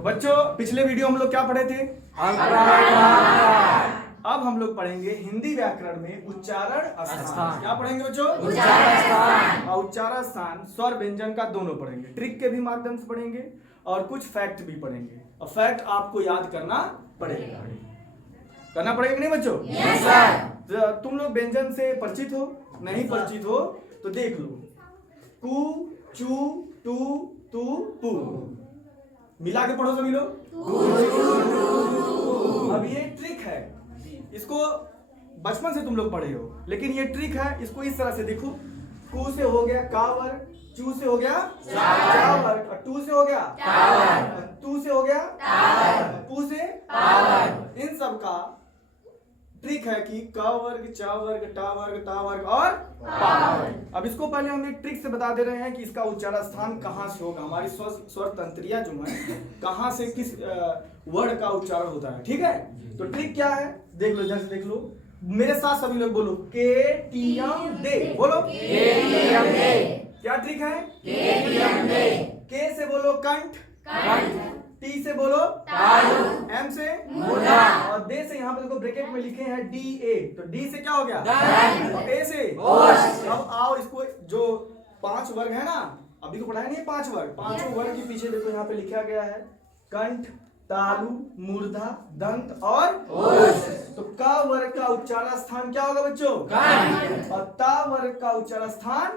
तो बच्चों पिछले वीडियो हम लोग क्या पढ़े थे? अब हम लोग पढ़ेंगे हिंदी व्याकरण में उच्चारण स्थान। क्या पढ़ेंगे बच्चों? उच्चारण स्थान। और उच्चारण स्थान स्वर व्यंजन का दोनों पढ़ेंगे, ट्रिक के भी माध्यम से पढ़ेंगे और कुछ फैक्ट भी पढ़ेंगे। और फैक्ट आपको याद करना पड़ेगा, करना पड़ेगा कि नहीं बच्चों? Yes sir. तुम लोग व्यंजन से परिचित हो? नहीं परिचित हो तो देख लो, कु, चू, टू, तू, पू, मिला के पढ़ो सभी लोग। अब ये ट्रिक है, इसको बचपन से तुम लोग पढ़े हो, लेकिन ये ट्रिक है, इसको इस तरह से देखो। कु से हो गया का वर्ग, चू से हो गया चा वर्ग, और टू से हो गया तू से हो गया पू से। इन सब का ट्रिक है कि क वर्ग, चा वर्ग, टा वर्ग, ता वर्ग और पा वर्ग। अब इसको पहले हम एक ट्रिक से बता दे रहे हैं कि इसका उच्चारण स्थान कहाँ से होगा, हमारी स्वर तंत्रियां जो है कहाँ से किस वर्ड का उच्चारण होता है। ठीक है, तो ट्रिक क्या है देख लो, जैसे देख लो, मेरे साथ सभी लोग बोलो, के टी एम दे, बोलो क्या ट्रिक है? के से बोलो कंठ, टी से बोलो एम से और दे से यहाँ पे देखो ब्रैकेट में लिखे हैं डी ए, तो डी से क्या हो गया? और ए से। अब आओ इसको, जो 5 वर्ग है ना, अभी तो पढ़ाया नहीं 5 वर्ग, 5 वर्ग के पीछे देखो यहाँ पे लिखा गया है कंठ, तालु, मूर्धा, दंत और तो का वर्ग का उच्चारण स्थान क्या होगा बच्चों? और ता वर्ग का उच्चारण स्थान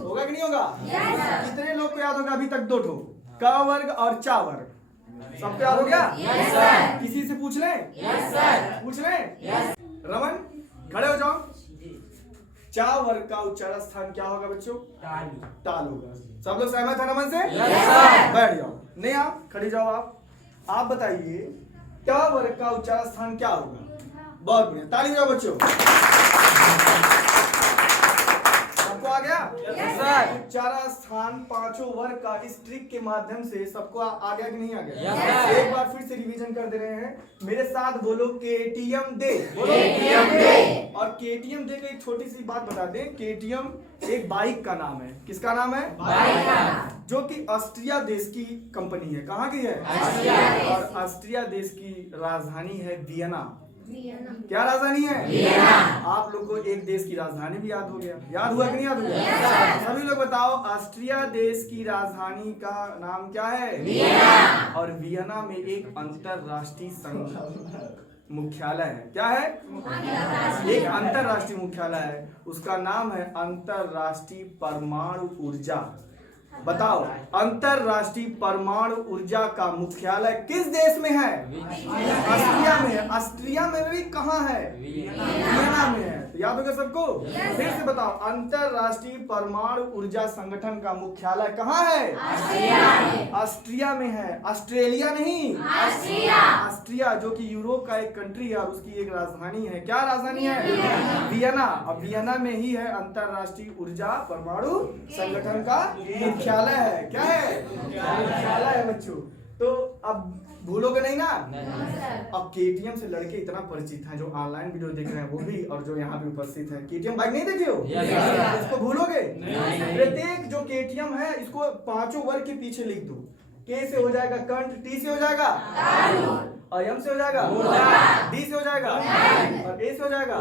होगा कि नहीं होगा? कितने लोग को याद होगा अभी तक? 2 ठो, का वर्ग और चा वर्ग, सबको याद हो गया? किसी से पूछ लें? पूछ लें? रमन खड़े हो जाओ। चा वर्ग का उच्चारण स्थान क्या होगा बच्चों? ताल होगा। सब लोग सहमत है रमन से? बैठ जाओ, नहीं आप खड़ी जाओ। आप बताइए टा वर्ग का उच्चारण स्थान क्या होगा? बहुत बढ़िया, ताली बजाओ बच्चों। सबको आ गया? उच्चारण स्थान 5 वर्ग का इस ट्रिक के माध्यम से सबको आ गया कि नहीं आ गया? एक बार फिर से रिवीजन कर दे रहे हैं, मेरे साथ बोलो केटीएम दे, बोलो और केटीएम दे का एक छोटी सी बात बता दें, केटीएम एक बाइक का नाम है। किसका नाम है? बाइक का, जो कि ऑस्ट्रिया देश की कंपनी है। कहाँ की है? और ऑस्ट्रिया देश की राजधानी है वियना। क्या राजधानी है? वियना। आप लोग को एक देश की राजधानी भी याद हो गया, याद हुआ कि नहीं याद हुआ? सभी लोग बताओ, ऑस्ट्रिया देश की राजधानी का नाम क्या है? वियना। और वियना में एक अंतरराष्ट्रीय संघ मुख्यालय है। क्या है? एक अंतरराष्ट्रीय मुख्यालय है, उसका नाम है अंतरराष्ट्रीय परमाणु ऊर्जा। बताओ, अंतरराष्ट्रीय परमाणु ऊर्जा का मुख्यालय किस देश में है? ऑस्ट्रिया में है। ऑस्ट्रिया में भी कहाँ है? वियना में है। तो याद होगा सबको? फिर से बताओ, अंतरराष्ट्रीय परमाणु ऊर्जा संगठन का मुख्यालय कहाँ है? ऑस्ट्रिया में है। ऑस्ट्रेलिया नहीं, ऑस्ट्रिया जो कि यूरोप का एक कंट्री है और उसकी एक राजधानी है। क्या राजधानी है? वियना। और वियना में ही है अंतरराष्ट्रीय ऊर्जा परमाणु संगठन का मुख्यालय है। क्या है? मुख्यालय है बच्चों। तो अब भूलोगे नहीं ना? अब केटीएम से लड़के इतना परिचित हैं, जो ऑनलाइन वीडियो देख रहे हैं वो भी, और जो यहाँ पे उपस्थित है, केटीएम बाइक नहीं देखे हो? इसको भूलोगे? प्रत्येक जो केटीएम है इसको 5 वर्ग के पीछे लिख दो। के से हो जाएगा कंठ, टी से हो जाएगा और एम से हो जाएगा, डी से हो जाएगा और ए से हो जाएगा।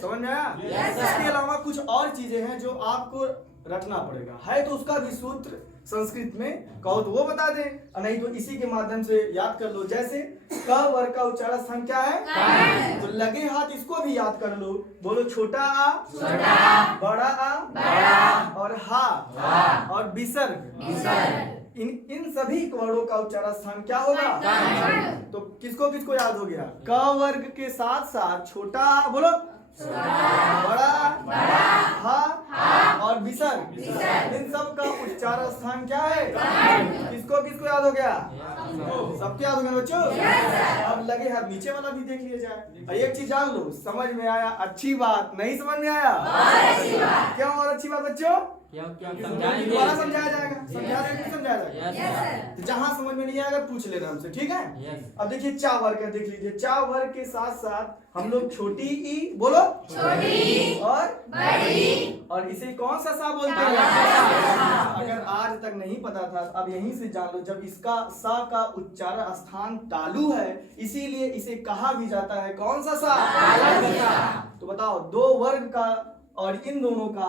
समझ में आया? इसके अलावा कुछ और चीजें हैं जो आपको रटना पड़ेगा, है तो उसका भी सूत्र संस्कृत में कहो तो वो बता दें, और नहीं तो इसी के माध्यम से याद कर लो। जैसे क वर्ग का उच्चारण स्थान क्या है? तो लगे हाथ इसको भी याद कर लो। बोलो छोटा आ, बड़ा आ और हा और विसर्ग, इन सभी वर्णों का उच्चारण स्थान क्या होगा? तो किसको किसको याद हो गया? क वर्ग के साथ साथ छोटा, बोलो बड़ा, हा और विसर्ग, इन सब का उच्चारण स्थान क्या है? किसको किसको याद हो गया? सबके याद हो गया बच्चों? अब लगे हाथ नीचे वाला भी देख लिया जाए। और एक चीज जान लो, समझ में आया अच्छी बात, नहीं समझ में आया क्यों? और अच्छी बात बच्चों, समझाएंगे। दोबारा समझाया जाएगा, समझा रहे हैं, समझाया जाएगा। Yes sir. तो जहां समझ में नहीं आएगा पूछ लेना हमसे, ठीक है। यस। अब देखिए चा वर्ग है, देख लीजिए चा वर्ग के साथ साथ हम लोग छोटी ई, बोलो छोटी ई और बड़ी, और इसे कौन सा सा बोलते हैं? अगर आज तक नहीं पता था, अब यहीं से जान लो। जब इसका सा का उच्चारण स्थान तालु है, इसीलिए इसे कहा भी जाता है कौन सा सा? तो बताओ, दो वर्ग का और इन दोनों का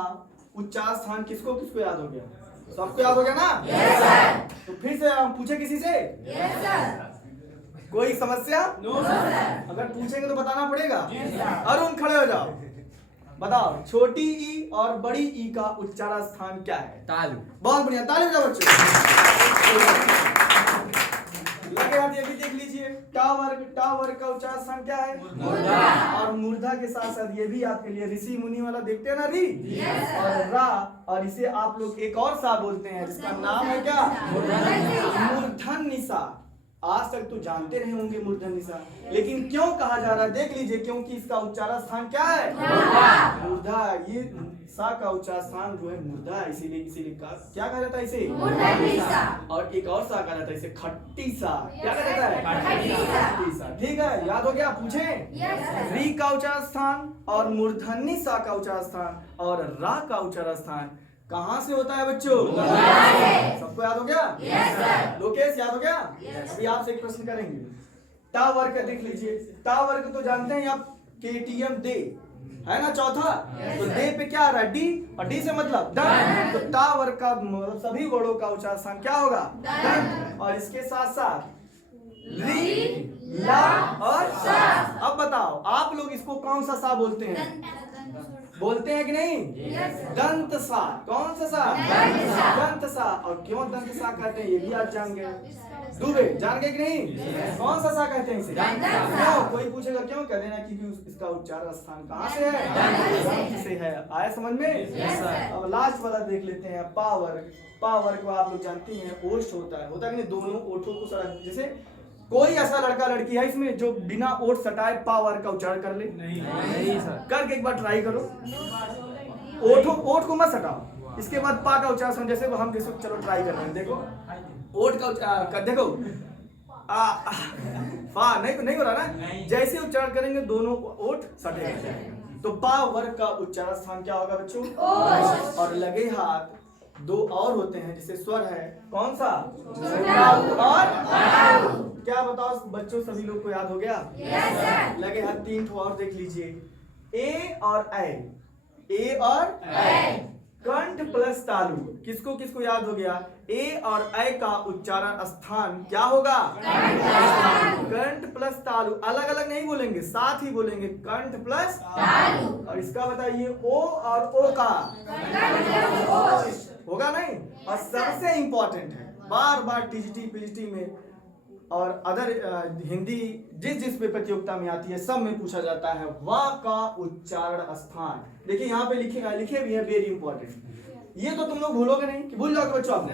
उच्चारण स्थान किसको किसको याद हो गया? सबको याद हो गया ना? यस सर, तो फिर से हम पूछे किसी से? यस सर, कोई समस्या? नो सर, अगर पूछेंगे तो बताना पड़ेगा। अरुण खड़े हो जाओ, बताओ छोटी ई और बड़ी ई का उच्चारण स्थान क्या है? तालु। बहुत बढ़िया, ताली बजाओ बच्चों। लगे हाथ ये भी देख लीजिए, टा वर्ग का उच्चारण स्थान क्या है? मूर्धा। और मूर्धा के साथ साथ ये भी याद कर लिए, ऋषि मुनि वाला देखते हैं ना री, यस सर। और रा, और इसे आप लोग एक और सा बोलते हैं जिसका नाम है क्या? मूर्धन निशा। आज तक तो जानते रहे होंगे मूर्धन निशा, लेकिन क्यों कहा जा रहा है देख लीजिए, क्योंकि इसका उच्चारण स्थान क्या है? मूर्धा। ये सा का उच्चारण स्थान जो है मूर्धा है, इसीलिए क्या कहा जाता है इसे? मूर्धन निशा। और एक और सा कहा जाता है इसे खट्टी सा। क्या कहा जाता है? खट्टी सा। खट्टी सा। ठीक है, याद हो गया? पूछे? Yes sir. री का उच्चारण स्थान और मूर्धन्य सा का उच्चारण स्थान और रा का उच्चारण स्थान कहाँ से होता है बच्चों? सबको याद हो गया? Yes sir. लोकेश याद हो गया? Yes. अभी आपसे एक प्रश्न करेंगे। टा वर्ग का देख लीजिए, टा वर्ग तो जानते हैं आप, केटीएम दे है ना चौथा। Yes, तो sir. दे पे क्या आ रहा है? डी, और डी से मतलब दंत। तो टा वर्ग का मतलब सभी वर्णों का उच्चारण स्थान क्या होगा? दंत। और इसके साथ साथ री, ला और सा। अब बताओ आप लोग इसको कौन सा सा बोलते हैं? बोलते हैं कि नहीं? यस। दंत सा। कौन सा सा? दंत सा। दंत सा। और क्यों दंत सा कहते हैं ये भी आज जान गए। दुबे जान गए कि नहीं? कौन सा सा कहते हैं इसे? दंत सा। क्यों? कोई पूछेगा क्यों, कह देना क्योंकि इसका उच्चारण स्थान कहाँ से है? दंत से। दंत से है। आया समझ में? Yes sir. अब लास्ट वाला देख लेते हैं, पावर। पावर को आप लोग जानती हैं, ओष्ठ होता है कि नहीं? दोनों ओठों को सड़ा, जैसे कोई ऐसा लड़का लड़की है इसमें जो बिना ओठ सटाए पावर का उच्चारण कर ले? नहीं सर। करके एक बार ट्राई करो। ओठ को मत सटाओ, इसके बाद पा का उच्चारण जैसे हम जैसे चलो ट्राई कर रहे हैं, देखो ओठ का उच्चारण देखो फा नहीं हो रहा ना। जैसे उच्चारण करेंगे दोनों ओठ सटेगा। तो पा वर्ग का उच्चारण स्थान क्या होगा बच्चों? ओष्ठ। और लगे हाथ दो और होते हैं जिसे स्वर है, कौन सा? और क्या बताओ बच्चों, सभी लोग को याद हो गया? Yes sir. लगे हाथ तीन ठो और देख लीजिए, ए और ए और कंठ प्लस तालु। किसको किसको याद हो गया? ए और ऐ का उच्चारण स्थान क्या होगा? कंठ प्लस तालु। अलग अलग नहीं बोलेंगे, साथ ही बोलेंगे, कंठ प्लस तालु। और इसका बताइए ओ और ओ का होगा नहीं? और सबसे इंपॉर्टेंट है, बार बार टीजीटी पीजीटी में और अदर हिंदी जिस पे प्रतियोगिता में आती है सब में पूछा जाता है, वा का उच्चारण स्थान। देखिए यहाँ पे लिखे भी है, वेरी इंपॉर्टेंट। ये तो तुम लोग भूलोगे नहीं कि भूल जाओगे बच्चों? आप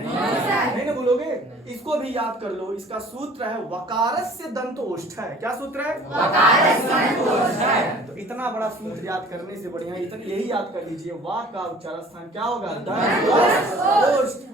नहीं ना भूलोगे। इसको भी याद कर लो। इसका सूत्र है वकारस्य दंत ओष्ठ है। क्या सूत्र है? वकारस्य दंत ओष्ठ है। तो इतना बड़ा सूत्र याद करने से बढ़िया यही याद कर लीजिए, वा का उच्चारण स्थान क्या होगा? दंत ओष्ठ।